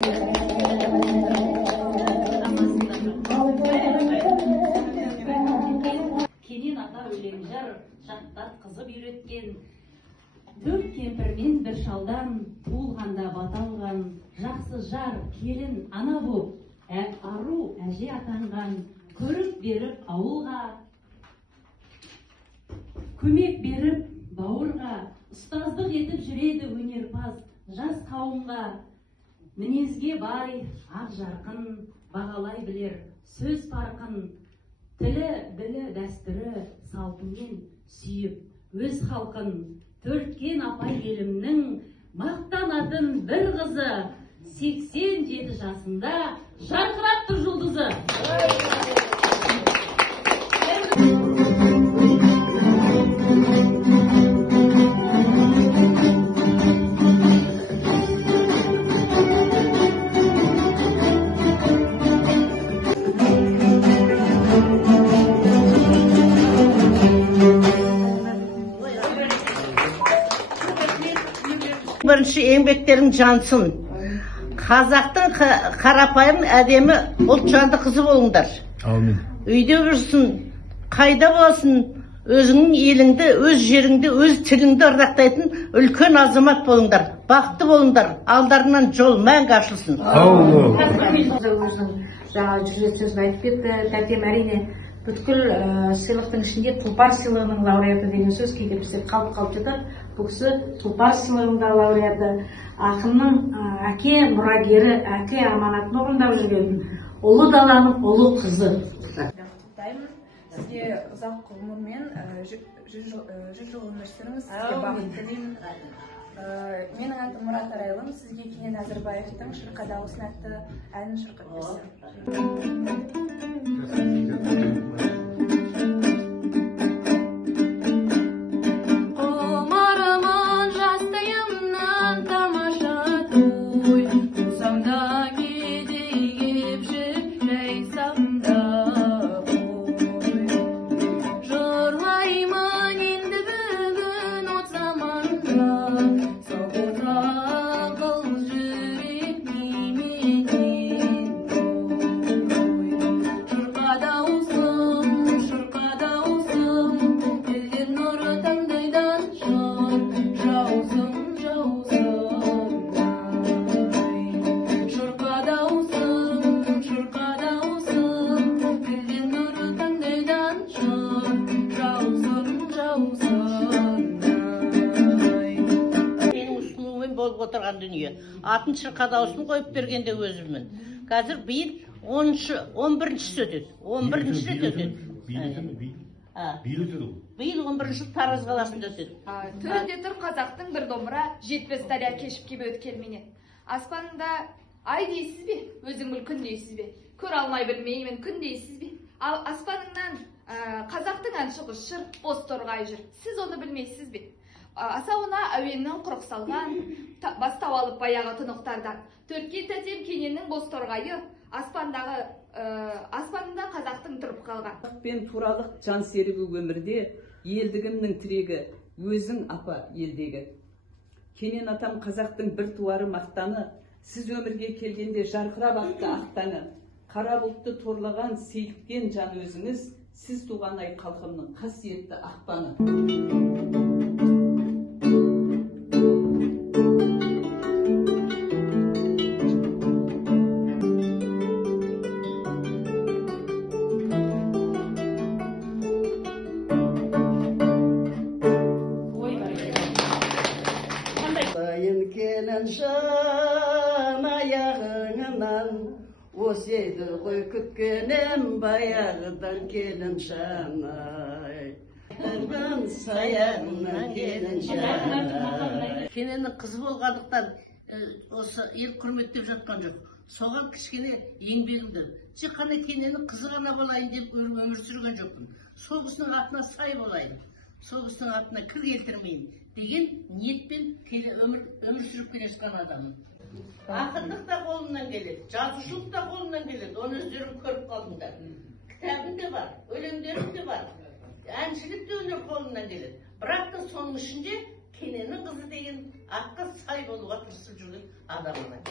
Kenin ata ölenjar жаттар қызып үйреткен, төрт кемпірмен бір шалдан туылғанда баталған, жақсы жар, келін, ана боп, ару әже атанған, көрік беріп ауылға, көмек беріп бауырға, ұстаздық етіп жүреді өнерпаз жас қауымға. Мінезге бай, ақ жарқын, бағалай білер сөз парқын, тілі, білі, дәстүрі, салтымен сүйіп, өз халқын. Төрткен апай елімнің мақтанатын бір қызы, 87 жасында жарқырап тұр жұлдызы. Бірінші еңбектерің жансын. Қазақтың қарапайым әдемі ұлтжанды қызы болыңдар. Аумин. Үйде жүрсін, қайда болсын, өзіңнің еліңді, өз жеріңді, өз тіліңді ардақтайтын үлкен азамат болыңдар. Бақытты болыңдар. Алдарынан жол мәңгі ашылсын. Өзің жаңа жүрген сөзін айтып кетті. Тәтем әрине бүткіл сыйлықтың ішінде тұлпар сыйлығының лауреаты деген сөз кейде бізде қалып жатыр. Бұл кісі тұлпар сыйлығының да лауреаты, ақынның әке мұрагері, әке аманатын орындап жүрген ұлы даланың ұлы қызы. Құттықтаймын. Сізге ұзақ ғұмыр мен 100 жыл өмір сүріңіз. Сізге бақыт тілеймін. Менің атым Мұрат Арайлым. Сізге Кенен Әзірбаевтың «Шырқа дауысын» атты әнін шырқап берсем. Отырған дүние. Атын шырқа дауысын қойып бергенде өзіммін. Қазір биыл 11-ші өтеді. 11-ші өтеді. Биыл 11-ші Тараз қаласында өтеді. Төрінде тұр қазақтың бір домыра, жетпес дария кешіп кеп өткелменен. Аспанында ай дейсіз бе, өзің біл күн дейсіз бе, көр алмай білмеймін күн дейсіз бе. Ал аспаныңнан қазақтың ән шығыс жыр, боз торғай жүр, сіз оны білмейсіз бе. Асауына әуеннің құрық салған, бастау алып баяғы тұнықтардан. Төрткен тәтем Кененнің боз торғайы, аспанында қазақтың тұрып қалған. Пен туралық жан серігі өмірде, елдігімнің тірегі, өзің апа елдегі. Кенен атам қазақтың бір туары мақтаны, сіз өмірге келгенде жарқырап атты ақтаңы. Қара бұлтты торлаған сейілткен жан өзіңіз, сіз туған ай халқымның қасиетті ақпаны. Жан аяғыңынан осейді ғой күткенем баяғыдан келін жанай. Саяғынан келін жанай. Кененнің қызы болғандықтан осы ел құрметтеп жатқан жоқ. Соған кішкене еңбегімді. Тек қана Кененнің қызы ғана болайын деп өмір сүрген жоқпын. Сол кісінің атына сай болайын. Сол кісінің атына кір келтірмейін деген ниетпен өмір сүріп келе жатқан адаммын. Ақындық та қолымнан келеді, жазушылық та қолымнан келеді. Оны өздерің көріп қалдыңдар. Кітабым да бар, өлеңдерім де бар. Әншілік те өнер қолымнан келеді. Бірақ та соның ішінде Кененнің қызы деген атқа сай болуға тырысып жүрген адаммын.